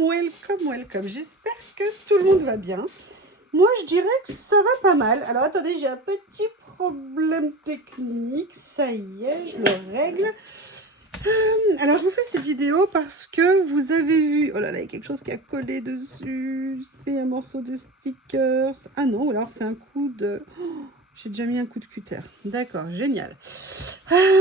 welcome, welcome. J'espère que tout le monde va bien. Moi, je dirais que ça va pas mal. Alors, attendez, j'ai un petit problème technique. Ça y est, je le règle. Alors, je vous fais cette vidéo parce que vous avez vu... Oh là là, il y a quelque chose qui a collé dessus. C'est un morceau de stickers. Ah non, alors c'est un coup de... Oh, j'ai déjà mis un coup de cutter. D'accord, génial.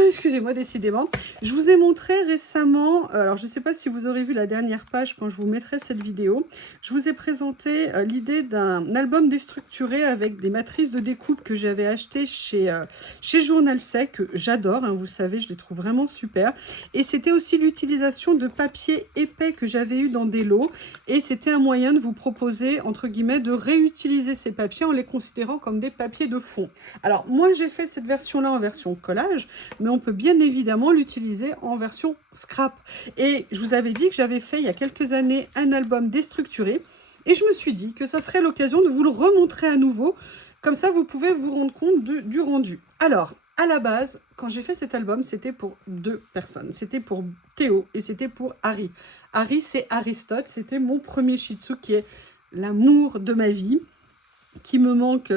Excusez-moi, décidément. Je vous ai montré récemment, alors je ne sais pas si vous aurez vu la dernière page quand je vous mettrai cette vidéo, je vous ai présenté l'idée d'un album déstructuré avec des matrices de découpe que j'avais acheté chez Journal Sec, que j'adore, hein, vous savez, je les trouve vraiment super. Et c'était aussi l'utilisation de papier épais que j'avais eu dans des lots. Et c'était un moyen de vous proposer, entre guillemets, de réutiliser ces papiers en les considérant comme des papiers de fond. Alors, moi, j'ai fait cette version-là en version collage, mais on peut bien évidemment l'utiliser en version scrap. Et je vous avais dit que j'avais fait il y a quelques années un album déstructuré, et je me suis dit que ça serait l'occasion de vous le remontrer à nouveau, comme ça vous pouvez vous rendre compte du rendu. Alors, à la base, quand j'ai fait cet album, c'était pour deux personnes. C'était pour Théo et c'était pour Harry. Harry, c'est Aristote, c'était mon premier Shih Tzu qui est l'amour de ma vie, qui me manque,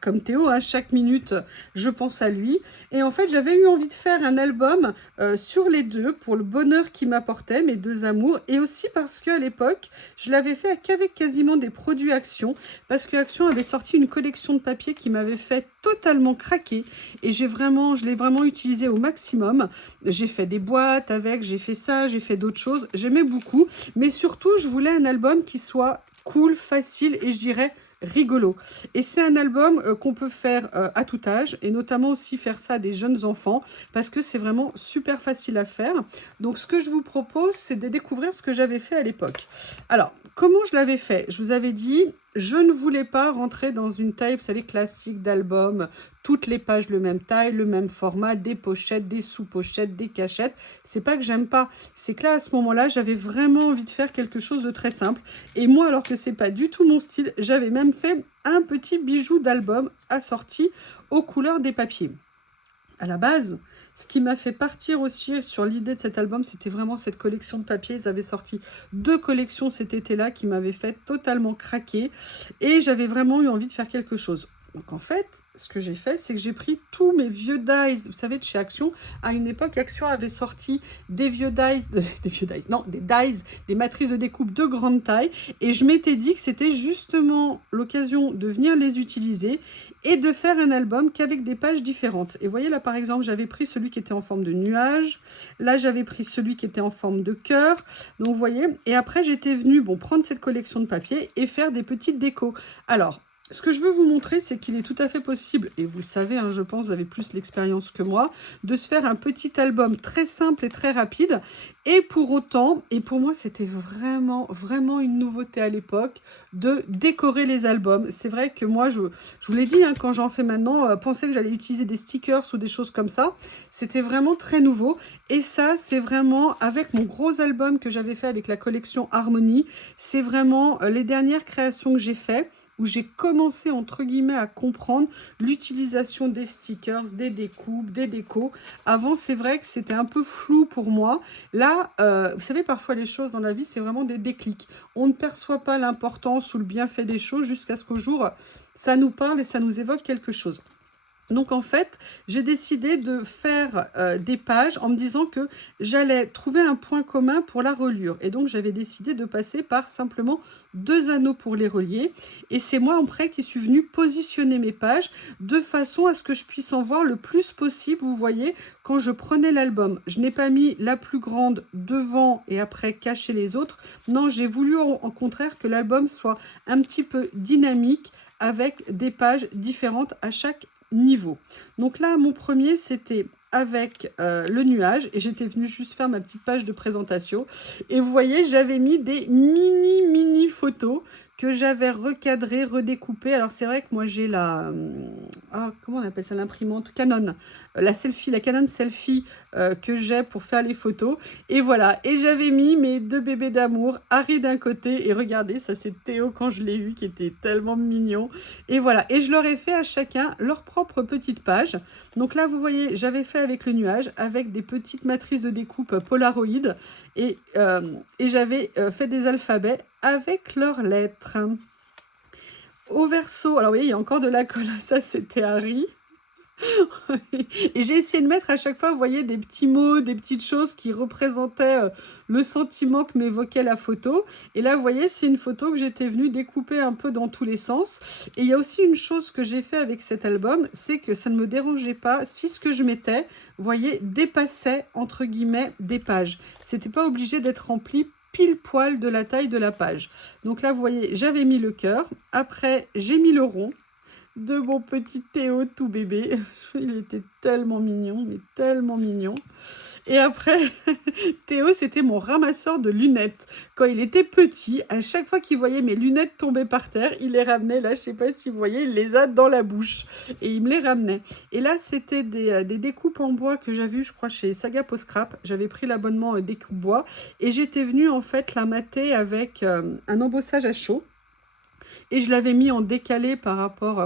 comme Théo, hein, chaque minute, je pense à lui. Et en fait, j'avais eu envie de faire un album sur les deux, pour le bonheur qu'il m'apportait, mes deux amours, et aussi parce qu'à l'époque, je l'avais fait qu'avec quasiment des produits Action, parce que Action avait sorti une collection de papier qui m'avait fait totalement craquer, et je l'ai vraiment utilisé au maximum. J'ai fait des boîtes avec, j'ai fait ça, j'ai fait d'autres choses, j'aimais beaucoup, mais surtout, je voulais un album qui soit cool, facile, et je dirais rigolo. Et c'est un album qu'on peut faire à tout âge, et notamment aussi faire ça à des jeunes enfants, parce que c'est vraiment super facile à faire. Donc ce que je vous propose, c'est de découvrir ce que j'avais fait à l'époque. Alors, comment je l'avais fait? Je vous avais dit, je ne voulais pas rentrer dans une taille, vous savez, classique d'album, toutes les pages le même taille, le même format, des pochettes, des sous-pochettes, des cachettes. C'est pas que j'aime pas, c'est que là, à ce moment-là, j'avais vraiment envie de faire quelque chose de très simple. Et moi, alors que c'est pas du tout mon style, j'avais même fait un petit bijou d'album assorti aux couleurs des papiers. À la base, ce qui m'a fait partir aussi sur l'idée de cet album, c'était vraiment cette collection de papiers. Ils avaient sorti 2 collections cet été-là qui m'avaient fait totalement craquer. Et j'avais vraiment eu envie de faire quelque chose. Donc en fait, ce que j'ai fait, c'est que j'ai pris tous mes vieux dies, vous savez, de chez Action. À une époque, Action avait sorti des vieux dies, des dies, des matrices de découpe de grande taille. Et je m'étais dit que c'était justement l'occasion de venir les utiliser et de faire un album qu'avec des pages différentes. Et vous voyez là, par exemple, j'avais pris celui qui était en forme de nuage. Là, j'avais pris celui qui était en forme de cœur. Donc, vous voyez. Et après, j'étais venue prendre cette collection de papier et faire des petites décos. Alors, ce que je veux vous montrer, c'est qu'il est tout à fait possible, et vous le savez, hein, je pense, vous avez plus l'expérience que moi, de se faire un petit album très simple et très rapide. Et pour autant, et pour moi, c'était vraiment, vraiment une nouveauté à l'époque, de décorer les albums. C'est vrai que moi, je vous l'ai dit, hein, quand j'en fais maintenant, pensez que j'allais utiliser des stickers ou des choses comme ça. C'était vraiment très nouveau. Et ça, c'est vraiment, avec mon gros album que j'avais fait avec la collection Harmonie, c'est vraiment les dernières créations que j'ai faites, où j'ai commencé, entre guillemets, à comprendre l'utilisation des stickers, des découpes, des décos. Avant, c'est vrai que c'était un peu flou pour moi. Là, vous savez, parfois, les choses dans la vie, c'est vraiment des déclics. On ne perçoit pas l'importance ou le bienfait des choses jusqu'à ce qu'au jour, ça nous parle et ça nous évoque quelque chose. Donc en fait, j'ai décidé de faire des pages en me disant que j'allais trouver un point commun pour la reliure. Et donc j'avais décidé de passer par simplement 2 anneaux pour les relier. Et c'est moi après qui suis venue positionner mes pages de façon à ce que je puisse en voir le plus possible. Vous voyez, quand je prenais l'album, je n'ai pas mis la plus grande devant et après cacher les autres. Non, j'ai voulu au contraire que l'album soit un petit peu dynamique avec des pages différentes à chaque niveau. Donc là, mon premier, c'était avec le nuage, et j'étais venue juste faire ma petite page de présentation. Et vous voyez, j'avais mis des mini photos que j'avais recadrées, redécoupées. Alors c'est vrai que moi j'ai la, comment on appelle ça, l'imprimante Canon, la Canon Selfie que j'ai pour faire les photos. Et voilà, et j'avais mis mes 2 bébés d'amour, Harry d'un côté, et regardez, ça c'est Théo quand je l'ai eu, qui était tellement mignon. Et voilà, et je leur ai fait à chacun leur propre petite page. Donc là, vous voyez, j'avais fait avec le nuage, avec des petites matrices de découpe Polaroid. et j'avais fait des alphabets avec leurs lettres. Au verso, alors vous voyez, il y a encore de la colle, ça c'était Harry. Et j'ai essayé de mettre à chaque fois, vous voyez, des petits mots, des petites choses qui représentaient le sentiment que m'évoquait la photo. Et là, vous voyez, c'est une photo que j'étais venue découper un peu dans tous les sens. Et il y a aussi une chose que j'ai fait avec cet album, c'est que ça ne me dérangeait pas si ce que je mettais, vous voyez, dépassait, entre guillemets, des pages. C'était pas obligé d'être rempli pile poil de la taille de la page. Donc là, vous voyez, j'avais mis le cœur. Après, j'ai mis le rond de mon petit Théo tout bébé. Il était tellement mignon, mais tellement mignon. Et après, Théo, c'était mon ramasseur de lunettes. Quand il était petit, à chaque fois qu'il voyait mes lunettes tomber par terre, il les ramenait. Là, je ne sais pas si vous voyez, il les a dans la bouche. Et il me les ramenait. Et là, c'était des découpes en bois que j'avais eu, je crois, chez Saga Post Scrap. J'avais pris l'abonnement découpe bois. Et j'étais venue, en fait, la mater avec un embossage à chaud. Et je l'avais mis en décalé par rapport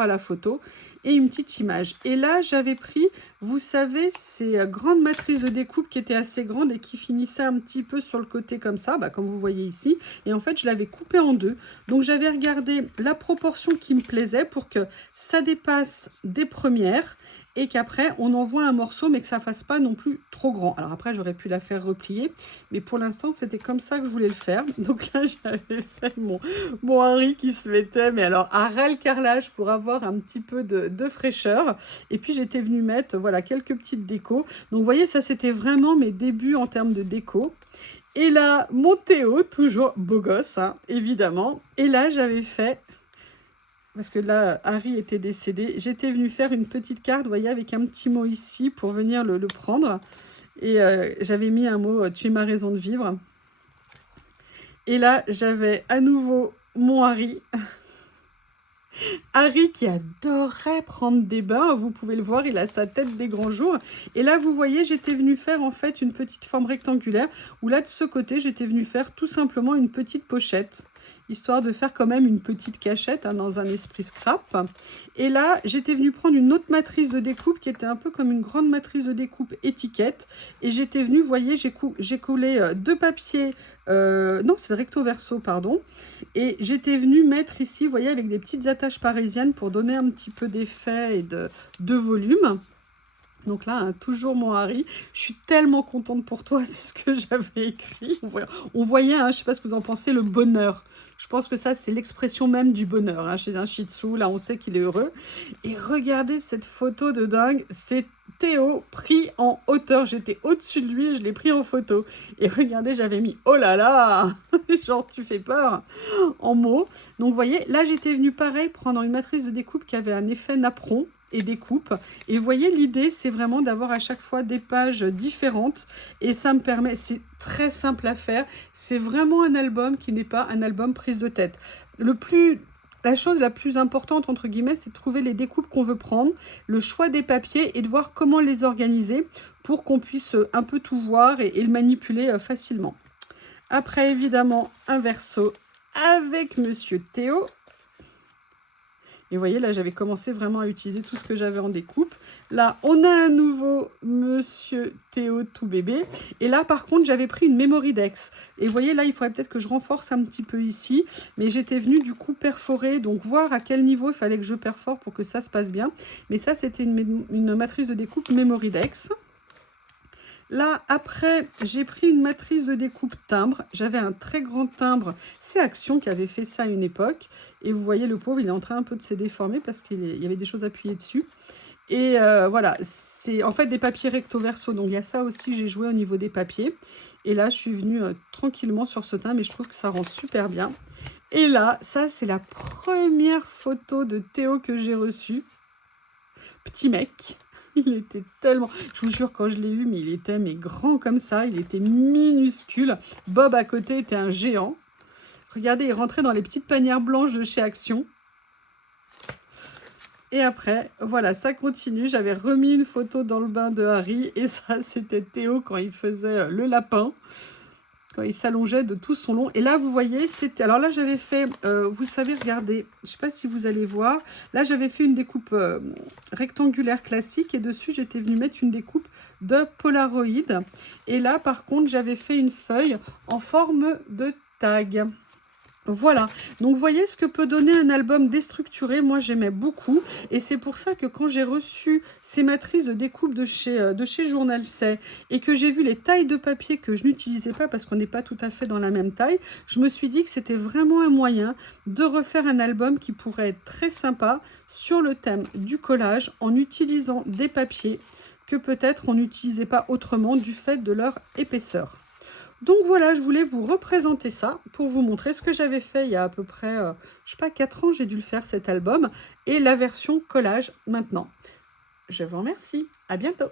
à la photo et une petite image. Et là, j'avais pris, vous savez, ces grandes matrices de découpe qui étaient assez grandes et qui finissaient un petit peu sur le côté comme ça, comme vous voyez ici. Et en fait, je l'avais coupé en deux. Donc, j'avais regardé la proportion qui me plaisait pour que ça dépasse des premières et qu'après, on envoie un morceau, mais que ça ne fasse pas non plus trop grand. Alors après, j'aurais pu la faire replier, mais pour l'instant, c'était comme ça que je voulais le faire. Donc là, j'avais fait mon Harry qui se mettait, mais alors à ras le carrelage pour avoir un petit peu de fraîcheur. Et puis, j'étais venue mettre, voilà, quelques petites décos. Donc, vous voyez, ça, c'était vraiment mes débuts en termes de déco. Et là, mon Théo, toujours beau gosse, hein, évidemment. Et là, j'avais fait... Parce que là, Harry était décédé. J'étais venue faire une petite carte, vous voyez, avec un petit mot ici pour venir le prendre. Et j'avais mis un mot « Tu es ma raison de vivre ». Et là, j'avais à nouveau mon Harry. Harry qui adorait prendre des bains. Vous pouvez le voir, il a sa tête des grands jours. Et là, vous voyez, j'étais venue faire en fait une petite forme rectangulaire. Où là, de ce côté, j'étais venue faire tout simplement une petite pochette. Histoire de faire quand même une petite cachette hein, dans un esprit scrap. Et là, j'étais venue prendre une autre matrice de découpe qui était un peu comme une grande matrice de découpe étiquette. Et j'étais venue, vous voyez, j'ai collé deux papiers, non, c'est le recto verso, pardon. Et j'étais venue mettre ici, vous voyez, avec des petites attaches parisiennes pour donner un petit peu d'effet et de volume. Donc là, hein, toujours mon Harry. Je suis tellement contente pour toi, c'est ce que j'avais écrit. On voyait, hein, je ne sais pas ce que vous en pensez, le bonheur. Je pense que ça, c'est l'expression même du bonheur. Hein, chez un Shih Tzu, là, on sait qu'il est heureux. Et regardez cette photo de dingue. C'est Théo pris en hauteur. J'étais au-dessus de lui et je l'ai pris en photo. Et regardez, j'avais mis « Oh là là !» Genre, tu fais peur en mots. Donc, vous voyez, là, j'étais venue pareil prendre une matrice de découpe qui avait un effet napperon et découpe. Et vous voyez, l'idée, c'est vraiment d'avoir à chaque fois des pages différentes. Et ça me permet, c'est très simple à faire. C'est vraiment un album qui n'est pas un album prise de tête. La chose la plus importante, entre guillemets, c'est de trouver les découpes qu'on veut prendre, le choix des papiers et de voir comment les organiser pour qu'on puisse un peu tout voir et le manipuler facilement. Après, évidemment, un verso avec Monsieur Théo. Et vous voyez, là, j'avais commencé vraiment à utiliser tout ce que j'avais en découpe. Là, on a un nouveau Monsieur Théo tout bébé. Et là, par contre, j'avais pris une Memory Dex. Et vous voyez, là, il faudrait peut-être que je renforce un petit peu ici. Mais j'étais venue, du coup, perforer. Donc, voir à quel niveau il fallait que je perfore pour que ça se passe bien. Mais ça, c'était une matrice de découpe Memory Dex. Là, après, j'ai pris une matrice de découpe timbre. J'avais un très grand timbre. C'est Action qui avait fait ça à une époque. Et vous voyez, le pauvre, il est en train un peu de se déformer parce qu'il y avait des choses appuyées dessus. Et voilà, c'est en fait des papiers recto verso. Donc, il y a ça aussi, j'ai joué au niveau des papiers. Et là, je suis venue tranquillement sur ce timbre et je trouve que ça rend super bien. Et là, ça, c'est la première photo de Théo que j'ai reçue. Petit mec. Il était tellement... Je vous jure, quand je l'ai eu, mais il était grand comme ça. Il était minuscule. Bob à côté était un géant. Regardez, il rentrait dans les petites panières blanches de chez Action. Et après, voilà, ça continue. J'avais remis une photo dans le bain de Harry. Et ça, c'était Théo quand il faisait le lapin. quand il s'allongeait de tout son long. Et là, vous voyez, c'était... Alors là, j'avais fait, vous savez, regardez, je ne sais pas si vous allez voir. Là, j'avais fait une découpe rectangulaire classique et dessus, j'étais venue mettre une découpe de Polaroid. Et là, par contre, j'avais fait une feuille en forme de tag. Voilà, donc vous voyez ce que peut donner un album déstructuré, moi j'aimais beaucoup et c'est pour ça que quand j'ai reçu ces matrices de découpe de chez Journal C et que j'ai vu les tailles de papier que je n'utilisais pas parce qu'on n'est pas tout à fait dans la même taille, je me suis dit que c'était vraiment un moyen de refaire un album qui pourrait être très sympa sur le thème du collage en utilisant des papiers que peut-être on n'utilisait pas autrement du fait de leur épaisseur. Donc voilà, je voulais vous représenter ça pour vous montrer ce que j'avais fait il y a à peu près, je sais pas, 4 ans, j'ai dû le faire cet album, et la version collage maintenant. Je vous remercie, à bientôt.